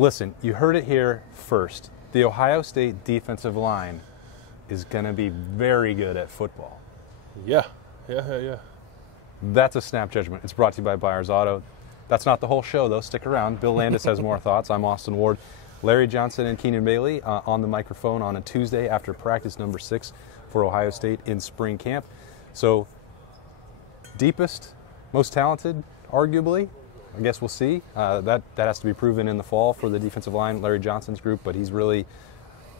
Listen, you heard it here first. The Ohio State defensive line is going to be very good at football. Yeah. That's a snap judgment. It's brought to you by Byers Auto. That's not the whole show, though. Stick around. Bill Landis has more thoughts. I'm Austin Ward. Larry Johnson and Keenan Bailey on the microphone on a Tuesday after practice number 6 for Ohio State in spring camp. So, deepest, most talented, arguably. I guess we'll see. That has to be proven in the fall for the defensive line, Larry Johnson's group, but he's really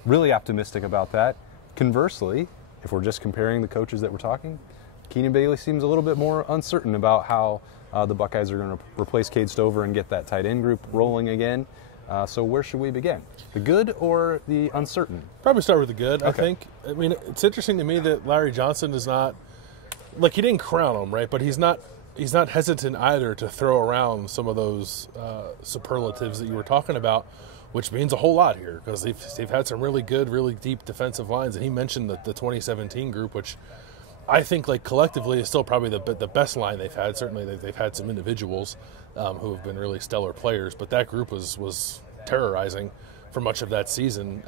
optimistic about that. Conversely, if we're just comparing the coaches that we're talking, Keenan Bailey seems a little bit more uncertain about how the Buckeyes are going to replace Cade Stover and get that tight end group rolling again. So where should we begin? The good or the uncertain? Probably start with the good, okay. I think. I mean, it's interesting to me that Larry Johnson is not, like, he didn't crown him, right? But he's not hesitant either to throw around some of those superlatives that you were talking about, which means a whole lot here because they've had some really good, really deep defensive lines. And he mentioned the 2017 group, which I think, like, collectively is still probably the best line they've had. Certainly they've had some individuals who have been really stellar players, but that group was terrorizing for much of that season.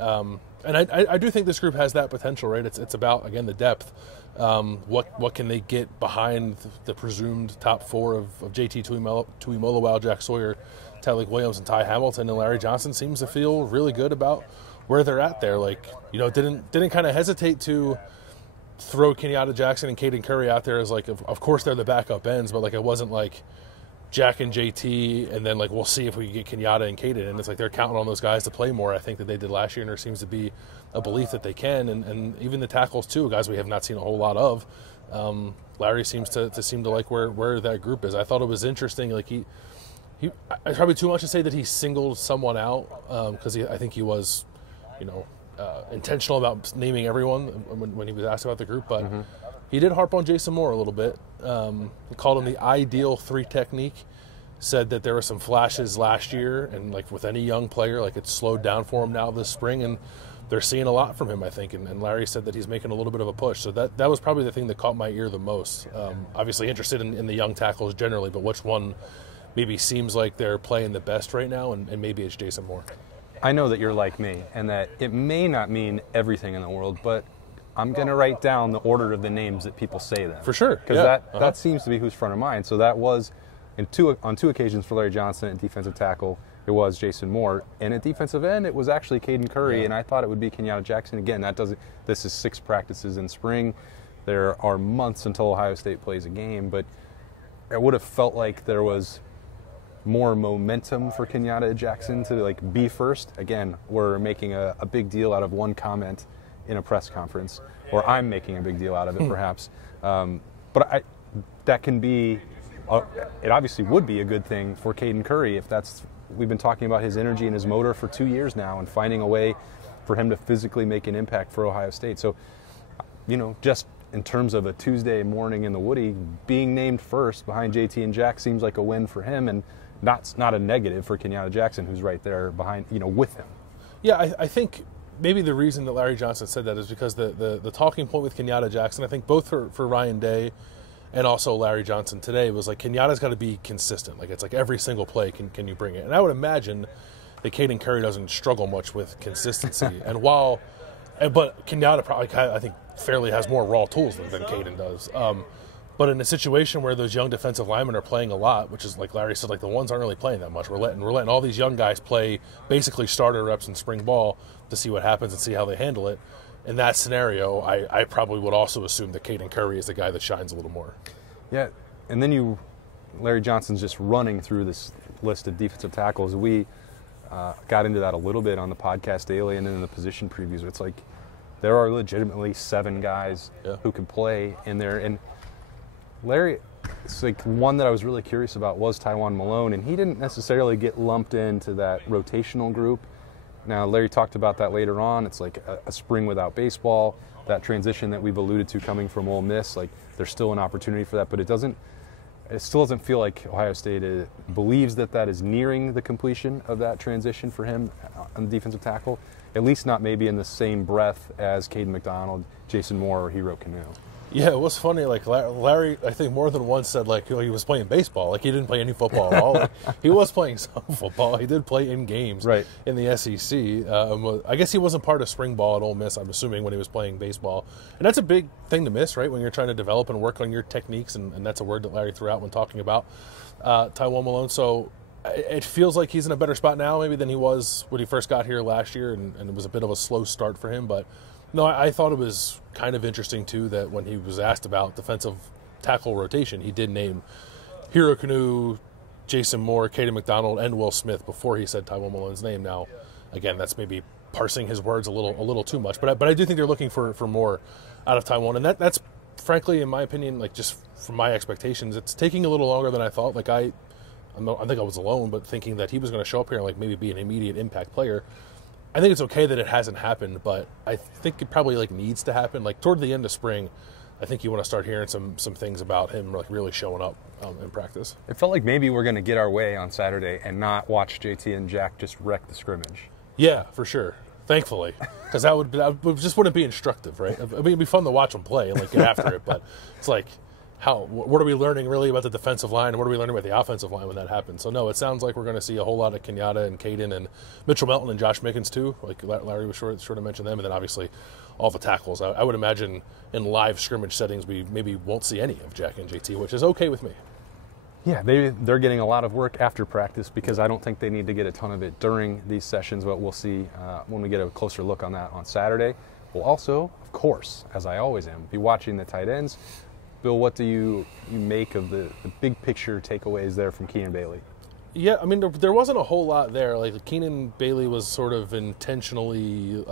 And I do think this group has that potential, right? It's about, again, the depth. What can they get behind the presumed top 4 of JT Tuimoloau, Jack Sawyer, Tyleik Williams, and Ty Hamilton, and Larry Johnson seems to feel really good about where they're at there. Like, didn't kind of hesitate to throw Kenyatta Jackson and Caden Curry out there as, like, of course they're the backup ends, but, like, it wasn't like Jack and JT and then, like, we'll see if we can get Kenyatta and Caden. And it's like they're counting on those guys to play more, I think, that they did last year, and there seems to be a belief that they can. And even the tackles, too, guys we have not seen a whole lot of. Larry seems to like where that group is. I thought it was interesting. Like, it's probably too much to say that he singled someone out because I think he was, intentional about naming everyone when he was asked about the group, but he did harp on Jason Moore a little bit. He called him the ideal 3 technique, said that there were some flashes last year, and, like, with any young player, like, it's slowed down for him now this spring, and they're seeing a lot from him, I think, and Larry said that he's making a little bit of a push. So that was probably the thing that caught my ear the most. Obviously interested in the young tackles generally, but which one maybe seems like they're playing the best right now, and maybe it's Jason Moore. I know that you're like me, and that it may not mean everything in the world, but I'm going to write down the order of the names that people say them. For sure. Because that seems to be who's front of mind. So that was, on two occasions for Larry Johnson at defensive tackle, it was Jason Moore. And at defensive end, it was actually Caden Curry, and I thought it would be Kenyatta Jackson. Again, this is 6 practices in spring. There are months until Ohio State plays a game, but it would have felt like there was more momentum for Kenyatta Jackson to, like, be first. Again, we're making a big deal out of one comment in a press conference, or I'm making a big deal out of it perhaps. But that can be, it obviously would be a good thing for Caden Curry if we've been talking about his energy and his motor for 2 years now and finding a way for him to physically make an impact for Ohio State. So, just in terms of a Tuesday morning in the Woody, being named first behind JT and Jack seems like a win for him, and not a negative for Kenyatta Jackson, who's right there behind, with him. Yeah, I think maybe the reason that Larry Johnson said that is because the talking point with Kenyatta Jackson, I think both for Ryan Day and also Larry Johnson today, was like, Kenyatta's got to be consistent. Like, it's like every single play, can you bring it? And I would imagine that Caden Curry doesn't struggle much with consistency. But Kenyatta probably, I think, fairly has more raw tools than Caden does. But in a situation where those young defensive linemen are playing a lot, which is, like Larry said, like, the ones aren't really playing that much. We're letting all these young guys play basically starter reps in spring ball to see what happens and see how they handle it. In that scenario, I probably would also assume that Caden Curry is the guy that shines a little more. Yeah, and then Larry Johnson's just running through this list of defensive tackles. We got into that a little bit on the podcast daily and in the position previews. It's like there are legitimately 7 guys who can play in there. And Larry, it's like one that I was really curious about was Tywone Malone, and he didn't necessarily get lumped into that rotational group. Now, Larry talked about that later on. It's like a spring without baseball, that transition that we've alluded to coming from Ole Miss. Like, there's still an opportunity for that, but it still doesn't feel like Ohio State believes that is nearing the completion of that transition for him on the defensive tackle, at least not maybe in the same breath as Caden McDonald, Jason Moore, or Hero Kanu. Yeah, it was funny. Like Larry, I think more than once said like, he was playing baseball. Like he didn't play any football at all. Like, he was playing some football. He did play in games in the SEC. I guess he wasn't part of spring ball at Ole Miss, I'm assuming, when he was playing baseball. And that's a big thing to miss, right? When you're trying to develop and work on your techniques, and that's a word that Larry threw out when talking about Tywone Malone. So it feels like he's in a better spot now maybe than he was when he first got here last year, and it was a bit of a slow start for him. But no, I thought it was kind of interesting, too, that when he was asked about defensive tackle rotation, he did name Hero Kanu, Jason Moore, Caden McDonald, and Will Smith before he said Tywone Malone's name. Now, again, that's maybe parsing his words a little too much, but I do think they're looking for more out of Tywone, and that's frankly, in my opinion, like just from my expectations, it's taking a little longer than I thought. Like I think I was alone, but thinking that he was going to show up here and like maybe be an immediate impact player. I think it's okay that it hasn't happened, but I think it probably like needs to happen. Like toward the end of spring, I think you want to start hearing some things about him like really showing up in practice. It felt like maybe we're going to get our way on Saturday and not watch JT and Jack just wreck the scrimmage. Yeah, for sure. Thankfully, because that just wouldn't be instructive, right? I mean, it'd be fun to watch them play and like get after it, but it's like, what are we learning really about the defensive line, and what are we learning about the offensive line when that happens? So no, it sounds like we're going to see a whole lot of Kenyatta and Caden and Mitchell Melton and Josh Mickens too. Like Larry was sure to mention them, and then obviously all the tackles. I would imagine in live scrimmage settings we maybe won't see any of Jack and JT, which is okay with me. Yeah, they're getting a lot of work after practice because I don't think they need to get a ton of it during these sessions, but we'll see when we get a closer look on that on Saturday. We'll also, of course, as I always am, be watching the tight ends. Bill, what do you make of the big picture takeaways there from Keenan Bailey? Yeah, I mean, there wasn't a whole lot there. Like, Keenan Bailey was sort of intentionally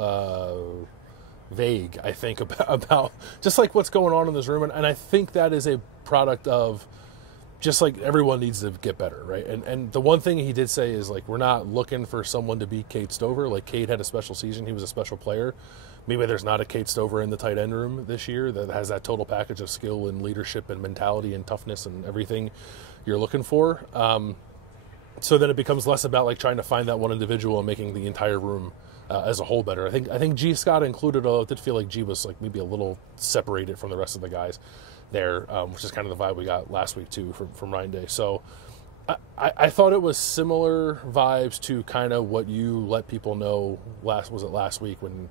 vague, I think, about just like what's going on in this room. And I think that is a product of just like everyone needs to get better, right? And the one thing he did say is, like, we're not looking for someone to be Cade Stover. Like, Cade had a special season. He was a special player. Maybe there's not a Cade Stover in the tight end room this year that has that total package of skill and leadership and mentality and toughness and everything you're looking for. So then it becomes less about like trying to find that one individual and making the entire room as a whole better. I think G. Scott included, although it did feel like G was like maybe a little separated from the rest of the guys there, which is kind of the vibe we got last week too from Ryan Day. So I thought it was similar vibes to kind of what you let people know last week when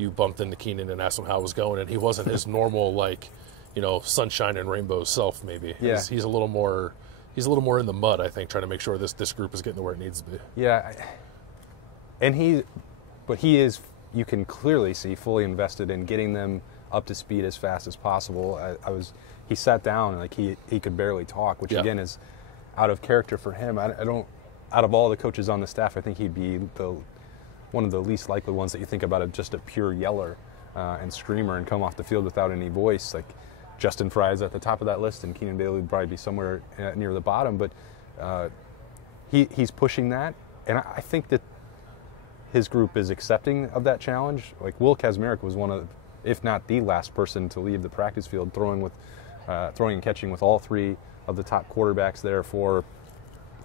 you bumped into Keenan and asked him how it was going, and he wasn't his normal, like, you know, sunshine and rainbow self. Maybe he's a little more in the mud, I think, trying to make sure this group is getting to where it needs to be. Yeah, and he is, you can clearly see, fully invested in getting them up to speed as fast as possible. He sat down and like he could barely talk, which again is out of character for him. I don't, out of all the coaches on the staff, I think he'd be one of the least likely ones that you think about, just a pure yeller and screamer and come off the field without any voice. Like Justin Fry's at the top of that list, and Keenan Bailey would probably be somewhere near the bottom. But he's pushing that, and I think that his group is accepting of that challenge. Like Will Kazmarek was one of, if not the last person to leave the practice field, throwing and catching with all three of the top quarterbacks there for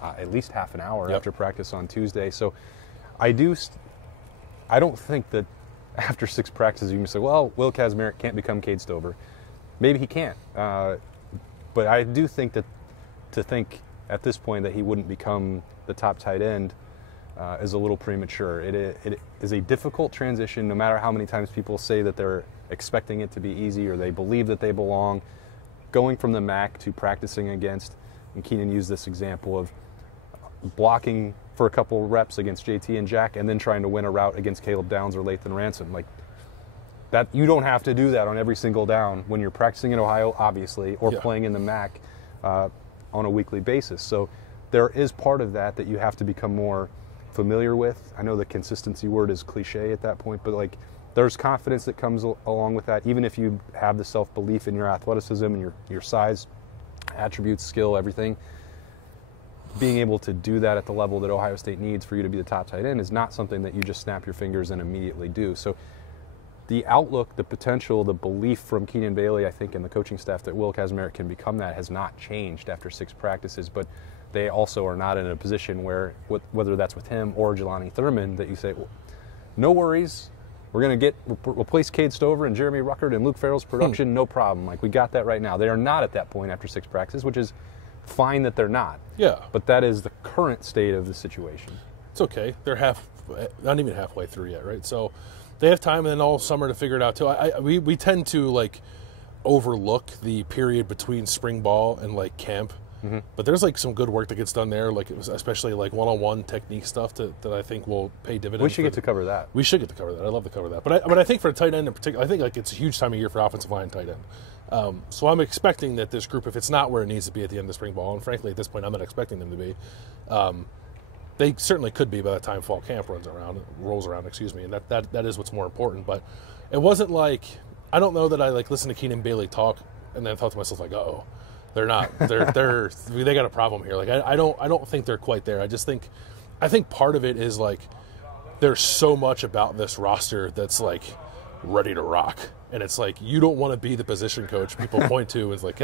at least half an hour after practice on Tuesday. So I don't think that after 6 practices you can say, well, Will Kazmarek can't become Cade Stover. Maybe he can't. But I do think that to think at this point that he wouldn't become the top tight end is a little premature. It is a difficult transition, no matter how many times people say that they're expecting it to be easy or they believe that they belong. Going from the MAC to practicing against, and Keenan used this example of blocking for a couple reps against JT and Jack and then trying to win a route against Caleb Downs or Lathan Ransom. Like that, you don't have to do that on every single down when you're practicing in Ohio, obviously, or playing in the MAC on a weekly basis. So there is part of that you have to become more familiar with. I know the consistency word is cliche at that point, but like there's confidence that comes along with that, even if you have the self-belief in your athleticism and your size, attributes, skill, everything. Being able to do that at the level that Ohio State needs for you to be the top tight end is not something that you just snap your fingers and immediately do. So the outlook, the potential, the belief from Keenan Bailey, I think, and the coaching staff that Will Kazmarek can become that has not changed after 6 practices, but they also are not in a position where, whether that's with him or Jelani Thurman, that you say, well, no worries, we're going to replace Cade Stover and Jeremy Ruckert and Luke Farrell's production, no problem. Like, we got that right now. They are not at that point after 6 practices, which is fine that they're not. Yeah. But that is the current state of the situation. It's okay. They're not even halfway through yet, right? So they have time and then all summer to figure it out too. We tend to like overlook the period between spring ball and like camp. Mm-hmm. But there's like some good work that gets done there, like especially like one-on-one technique stuff that I think will pay dividends. We should get to cover that. We should get to cover that. I love to cover that. But I think for a tight end in particular, I think like it's a huge time of year for offensive line and tight end. So I'm expecting that this group, if it's not where it needs to be at the end of spring ball, and frankly at this point I'm not expecting them to be, they certainly could be by the time fall camp rolls around. And that is what's more important. But it wasn't like, I don't know that I like listened to Keenan Bailey talk and then thought to myself like, uh-oh. They're not. They got a problem here. Like I don't think they're quite there. I think part of it is like there's so much about this roster that's like ready to rock, and it's like you don't want to be the position coach people point to. It's like,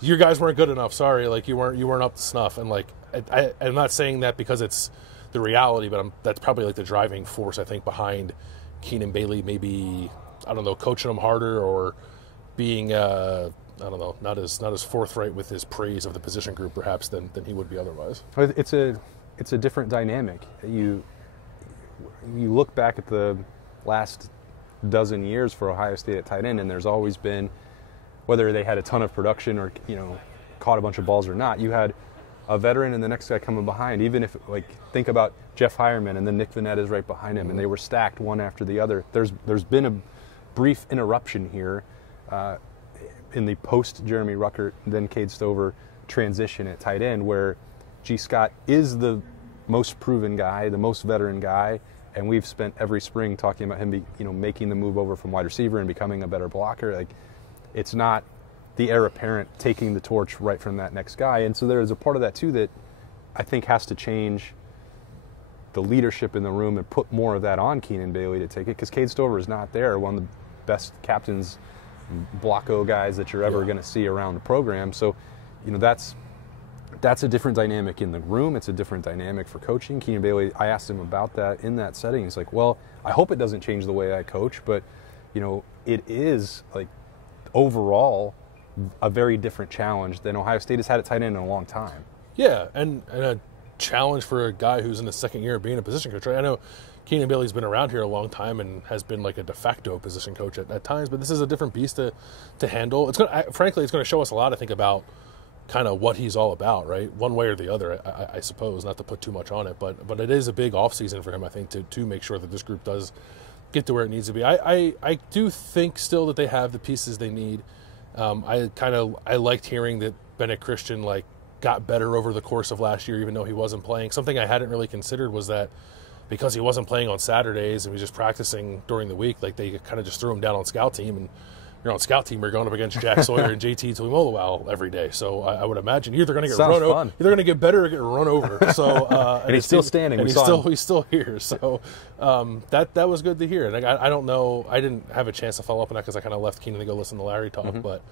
your guys weren't good enough. Sorry, like you weren't up to snuff. And like I'm not saying that because it's the reality, but that's probably like the driving force I think behind Keenan Bailey maybe, I don't know, coaching them harder or being I don't know, not as forthright with his praise of the position group perhaps than he would be otherwise. It's a different dynamic. You look back at the last dozen years for Ohio State at tight end, and there's always been, whether they had a ton of production or caught a bunch of balls or not, you had a veteran and the next guy coming behind. Even if like think about Jeff Hireman and then Nick Vannett is right behind him, and they were stacked one after the other. There's been a brief interruption here. In the post-Jeremy Ruckert, then Cade Stover transition at tight end, where G. Scott is the most proven guy, the most veteran guy, and we've spent every spring talking about him making the move over from wide receiver and becoming a better blocker. Like, it's not the heir apparent taking the torch right from that next guy. And so there's a part of that, too, that I think has to change the leadership in the room and put more of that on Keenan Bailey to take it, because Cade Stover is not there, one of the best captains, blocko guys that you're ever going to see around the program. So, that's a different dynamic in the room. It's a different dynamic for coaching. Keenan Bailey, I asked him about that in that setting. He's like, well, I hope it doesn't change the way I coach, but, it is, like, overall a very different challenge than Ohio State has had at tight end in a long time. Yeah, and a challenge for a guy who's in the second year of being a position coach, right? I know Keenan Bailey's been around here a long time and has been like a de facto position coach at times, but this is a different beast to handle. Frankly, it's going to show us a lot, I think, about kind of what he's all about, right? One way or the other, I suppose, not to put too much on it, but it is a big offseason for him, I think, to make sure that this group does get to where it needs to be. I do think still that they have the pieces they need. I liked hearing that Bennett Christian got better over the course of last year, even though he wasn't playing. Something I hadn't really considered was that because he wasn't playing on Saturdays and he was just practicing during the week, like they kind of just threw him down on scout team, and you're on scout team, you're going up against Jack Sawyer and JT Tuimoloau every day. So I would imagine you're either going to get run over, either going to get better or get run over. So and he's still standing. And he's still here. So that was good to hear. And I don't know. I didn't have a chance to follow up on that because I kind of left Keenan to go listen to Larry talk. Mm-hmm. But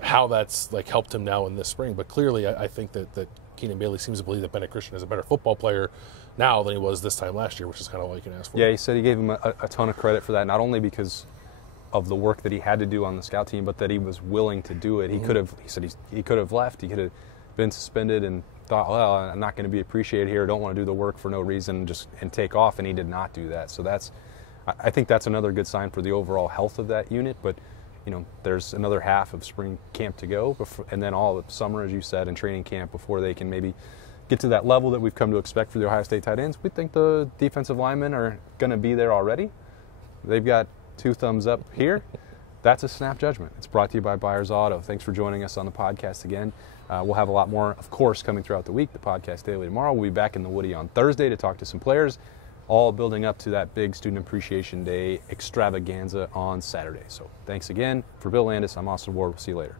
how that's helped him now in this spring. But clearly, I think that Keenan Bailey seems to believe that Bennett Christian is a better football player now than he was this time last year, which is kind of all you can ask for. Yeah, he said he gave him a ton of credit for that, not only because of the work that he had to do on the scout team, but that he was willing to do it. He could have. He said he could have left. He could have been suspended and thought, well, I'm not going to be appreciated here. Don't want to do the work for no reason, and take off. And he did not do that. So I think that's another good sign for the overall health of that unit. But there's another half of spring camp to go, and then all of summer, as you said, and training camp before they can maybe get to that level that we've come to expect for the Ohio State tight ends. We think the defensive linemen are going to be there already. They've got 2 thumbs up here. That's a snap judgment. It's brought to you by Byers Auto. Thanks for joining us on the podcast again. We'll have a lot more, of course, coming throughout the week. The podcast daily tomorrow. We'll be back in the Woody on Thursday to talk to some players, all building up to that big Student Appreciation Day extravaganza on Saturday. So thanks again. For Bill Landis, I'm Austin Ward. We'll see you later.